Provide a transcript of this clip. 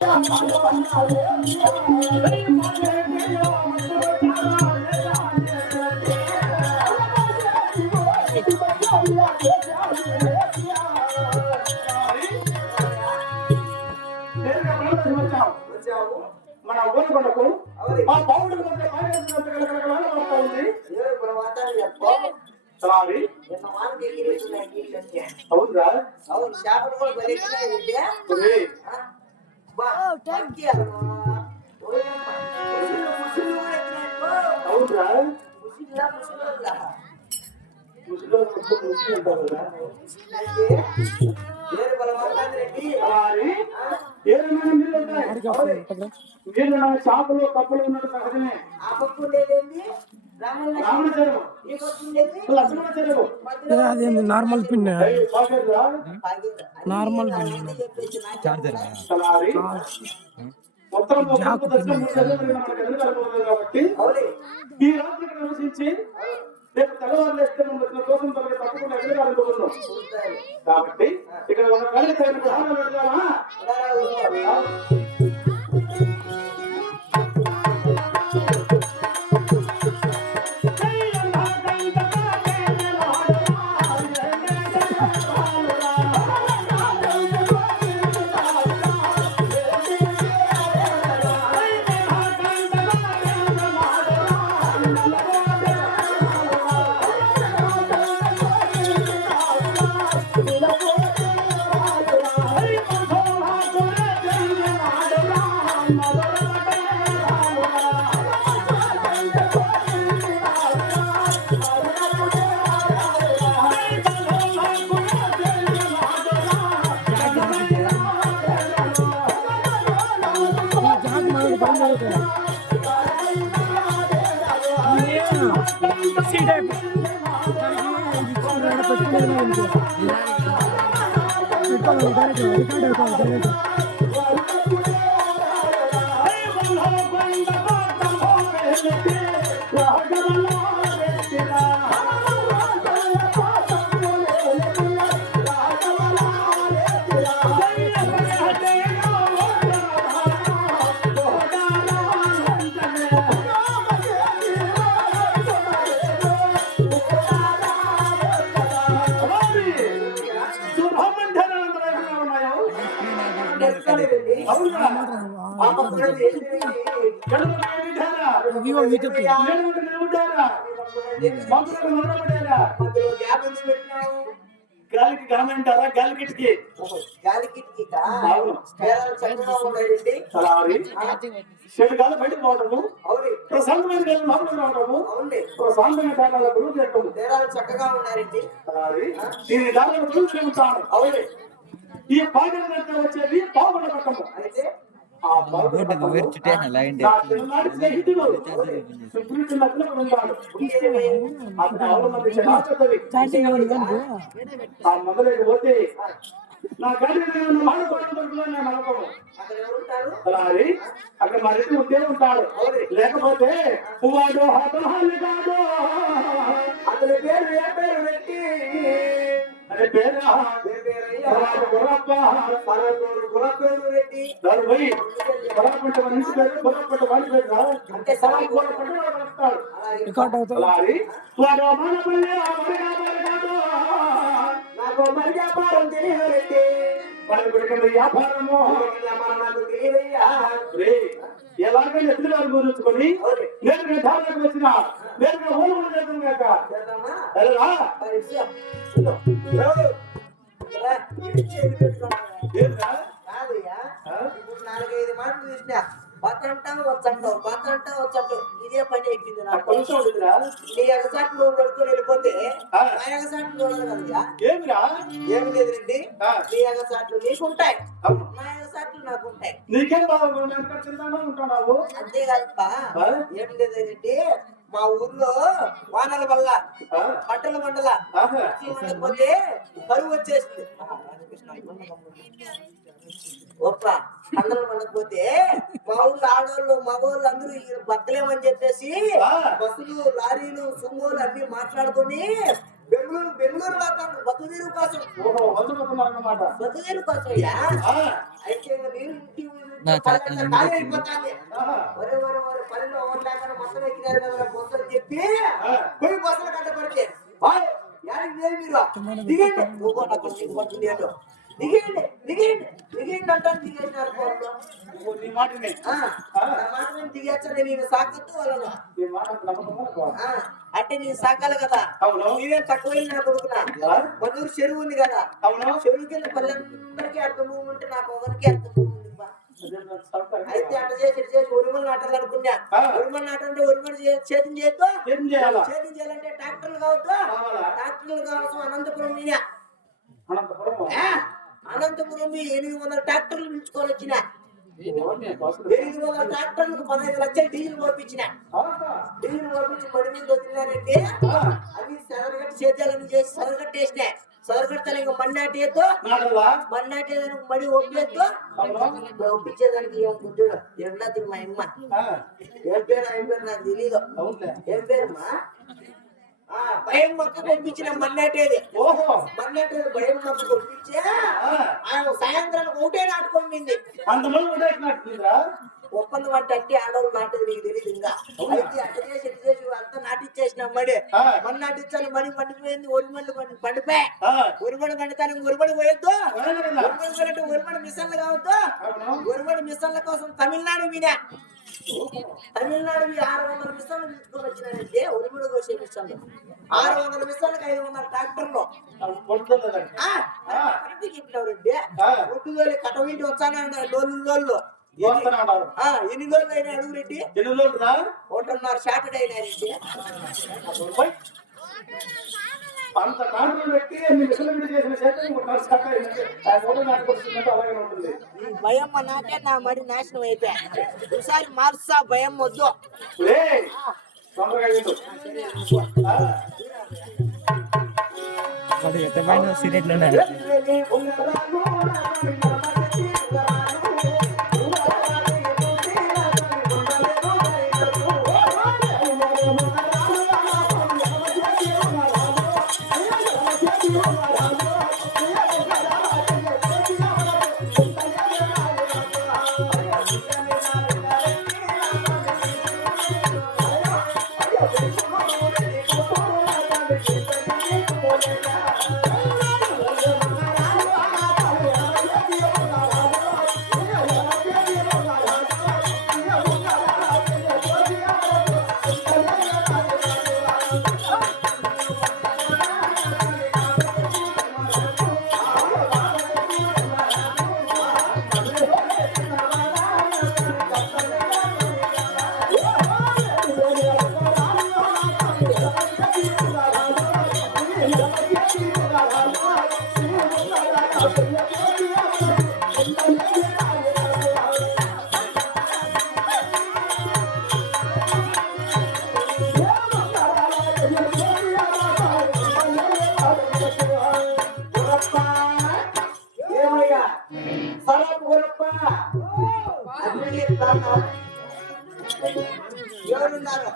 మన ఊరు కొరకు మా బావుడు ఉంది అవునా అవును చేపలు కూడా అవునా నీళ్ళు చేపలు కప్పులు ఉన్నట్టు సహజమే. ఆ పప్పు ఉండేది అదేంది నార్మల్ పిన్ నార్మల్ పిన్ కాబట్టి ఈ రాత్రికి నివసించి రేపు తెల్లవారు వేస్తే మనం కోసం తప్పకుండా ఎదురుగాలనుకుంటున్నాం. కాబట్టి ఇక్కడ ఉన్న కలిసి గ్రహాలు పెడదామా? గాలికి గమనింటారా? గాలి కిటికీ చెడుగాలు బయటకు పోవటము, ప్రశాంతమైన గాలి లోపలికి రావటము, ప్రశాంతమైన కాలాల గురువు చేయటము చక్కగా ఉన్నారండి. దీని దాని గురించి ఉంటాను. అవునే ఈ పాటల వచ్చేది పావుగొండ పట్టము. అయితే మొదలైపోతే నా గడి అక్కడ మా రెడ్డి ఉంటే ఉంటాడు. లేకపోతే వాడు హతహాన్ని కాదు. అతని పేరు ఏ పేరు పెట్టి అదే పేరు గురప్పేరు రెడ్డి పోయి గురపట్ట మనిషి పేరు గురపట్ట వాడి పేరు అంటే సవాల్ గురపట్టు నాకు మరి వ్యాపారం తెలియదు. వాళ్ళ వ్యాపారము నాకు తెలియదయ్యా. ఎలాగైనా ఎదురుగారు గురించుకొని నేరుగా ధారణకు వచ్చిన నేరుగా ఓళ్ళు చేద్దాం కాక నాలుగైదు మాటలు చూసినా బతంటావు వచ్చంటావు ఇదే పని ఎక్కింది. నాకు నీ ఎగసాట్లు నువ్వు పడుకొని వెళ్ళిపోతే నా ఎగసాట్లు ఏమిరా ఏమి లేదు రెడ్డి. నీ ఎగసాట్లు నీకుంటాయి, నా ఎగసాట్లు నాకుంటాయి. నీకేం ఉంటున్నావు? అంతేకాదప్ప ఏమి లేదు రెడ్డి. మా ఊర్లో వానల వల్ల పంటల మండల పోతే కరువు వచ్చేసింది. పంటలు పండకపోతే మా ఊర్లో ఆడవాళ్ళు మగవాళ్ళు అందరూ బతకలేమని చెప్పేసి బస్సులు లారీలు సుమోలు అన్ని మాట్లాడుకొని బెంగళూరు బతుకుదేరు కోసం అయితే పల్లె ఖాళీ అయిపోతాంది. ఆహా. ఒరే ఒరే ఒరే పల్లెలో ఓన్ లేకుండా మొత్తం ఎక్కినారు కదా బొస్సలు చెప్పి పోయి బొస్సలు కట్టబడితే మీరు దిగండి పడుతుంది ఏంటో దిగండి దిగండి దిగండి అంటాను దిగేసినారు ఫోన్లో. నీ మాటనే మాట దిగేచ్చండి నేను సాకద్దు వాళ్ళను. నీ మాట నమ్మకం అంటే నేను సాకాలి కదా. అవును. నీవేం తక్కువ నా కొడుకున్నా మనూరు చెరువు ఉంది కదా. అవును. చెరువుకి వెళ్ళి పల్లెందరికీ అర్థ భూమి ఉంటే నాకు ఒకరికి అర్థ భూమి ఉంది. అయితే అట్ట చేసి ఉరుమలు నాటాలి అనుకున్నా. ఉరుమలు నాటంటే ఉరుమలు చేతిని చేద్దాం. చేతిని చేయాలంటే ట్రాక్టర్లు కావద్దు. ట్రాక్టర్లు కావాల్సిన అనంతపురం అనంతపురం 800 ట్రాక్టర్లు పిలుచుకొని వచ్చిన. 800 ట్రాక్టర్లకు 15 లక్షలు డీజిల్ పంపించిన. డీజిల్ పంపించి మడి మీద వదిలినారంటే అవి సరగట్టి సేద్యాలను చేసి సరగట్టేసిన. సరగట్టని ఇంకా మన్నాటేద్దు మన్నాటేదానికి మడి ఒప్పేద్దు. ఒప్పించేదానికి ఏం గుడ్డు ఎండదు మా అమ్మ. ఏం పేరు ఆయన పేరు నాకు తెలీదు. ఏం పేరమ్మా? భయం మొక్కకు పంపించిన మన్నాటేది. ఓహో మన్నాటేది భయం మొక్కకు పంపించే ఆయన సాయంత్రానికి ఒకటే నాటుకొంది. ఒప్పందం అంటే ఆడవాళ్ళు నాటేది నీకు తెలియదు ఇంకా. అయితే అట్ట చేసి ఇటు చేసి అంతా నాటిచ్చేసిన మడి. మడి నాటించాలి మడి పండిపోయింది. ఒరిమళ్ళు పండిపోయి ఒరిమడి పండుతాను. ఒరిమడి పోయొద్దు. ఒరిమడి పోయినట్టు ఒరిమడి మిషన్లు కావద్దు. ఒరిమడి మిషన్ల కోసం తమిళనాడు మీనా తమిళనాడు 600 మిషన్లు తీసుకొని వచ్చినారంటే ఒరిమడి కోసే మిషన్లు 600 మిషన్లకు 500 ట్రాక్టర్లు కరెక్ట్ చెప్పినవారంటే ఒట్టుదోలి కటవింటి వచ్చానే అన్నారు. లోళ్ళు ఎన్ని రోజులు అయినా అడుగు రెడ్డి 1.5 సాటర్డే అయినారండి. అంత కాంట్రోల్ పెట్టి మిషన్లు చేసిన అలాగే ఉంటుంది. ఈ భయం నాకే నా మరి నాశనం అయిపోయా. ఈసారి మార్చా భయం వద్దు. ఎవరున్నారు?